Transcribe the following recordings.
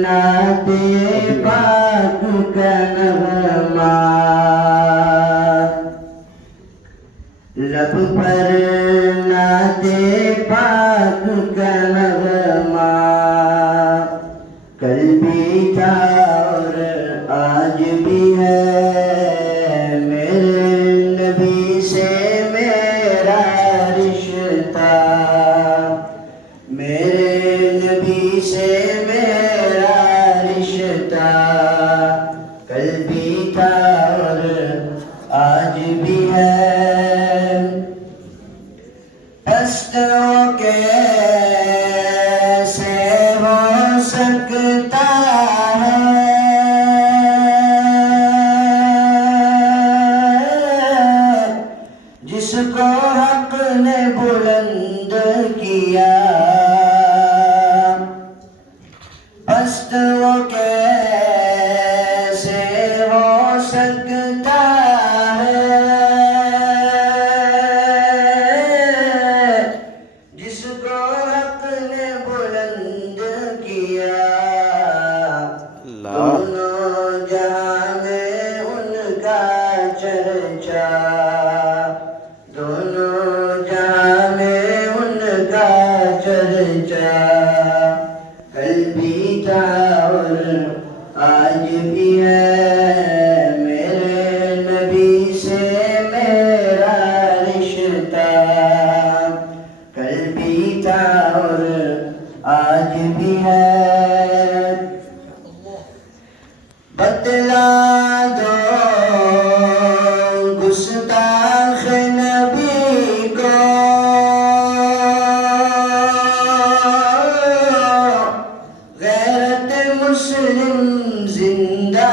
نعت پاک کا نغمہ لب پر نعت پاک کا نغمہ کل بھی تھا اور آج بھی ہے میرے نبی سے میرا رشتہ میرے نبی سے میرا رشتہ کل بھی تھا اور آج بھی ہے پستوں کیسے ہو سکتا ہے جس کو حق نے بلند کیا پست وہ کیسے ہو سکتا ہے جس کو حق نے بلند کیا دونوں جہاں میں ان کا چرچا دونوں جہاں میں ان کا چرچا کل بھی تھا اور آج بھی ہے میرے نبی سے میرا رشتہ کل بھی تھا اور آج بھی ہے بتلا دو گستاخ نبی کو غیرت مسلم زندہ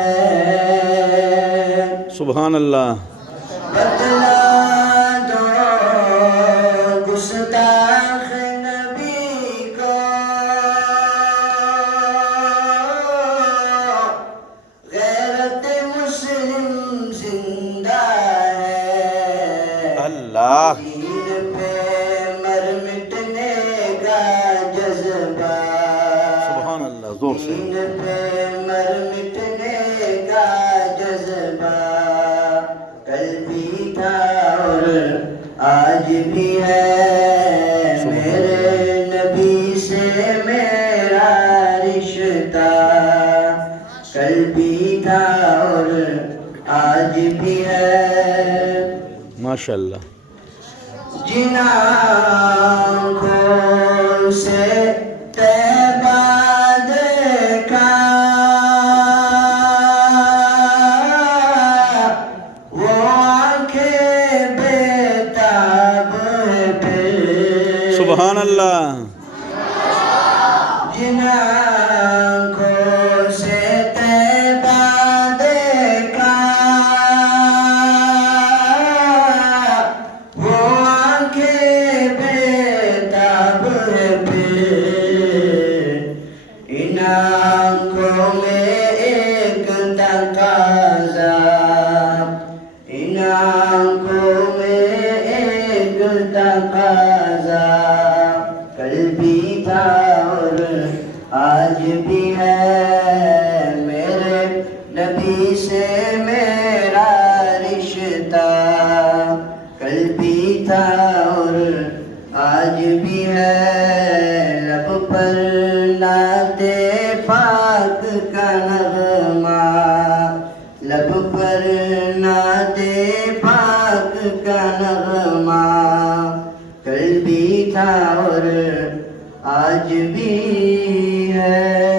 ہے سبحان اللہ بتلا دو گستاخ نبی کو غیرت مسلم زندہ ہے اللہ دین پہ مر مٹنے کا جذبہ سبحان اللہ زور سے دین پہ مر مٹنے کا جذبہ کل بھی تھا اور آج بھی ہے میرے نبی سے میرا رشتہ کل بھی تھا اور آج بھی ہے ماشاء اللہ جن آنکھوں سے طیبہ دیکھا وہ آنکھیں بیتاب ہیں پھر سبحان اللہ جن آنکھوں سے طیبہ دیکھا وہ آنکھیں بیتاب ہیں پھر ان آنکھوں میں ایک تقاضا ان آنکھوں میں ایک تقاضا کل بھی تھا اور آج بھی ہے میرے نبی سے میرا رشتہ کل بھی تھا اور آج بھی ہے لب پر نعت پاک کا نغمہ لب پر نعت پاک کا نغمہ کل بھی تھا اور آج بھی ہے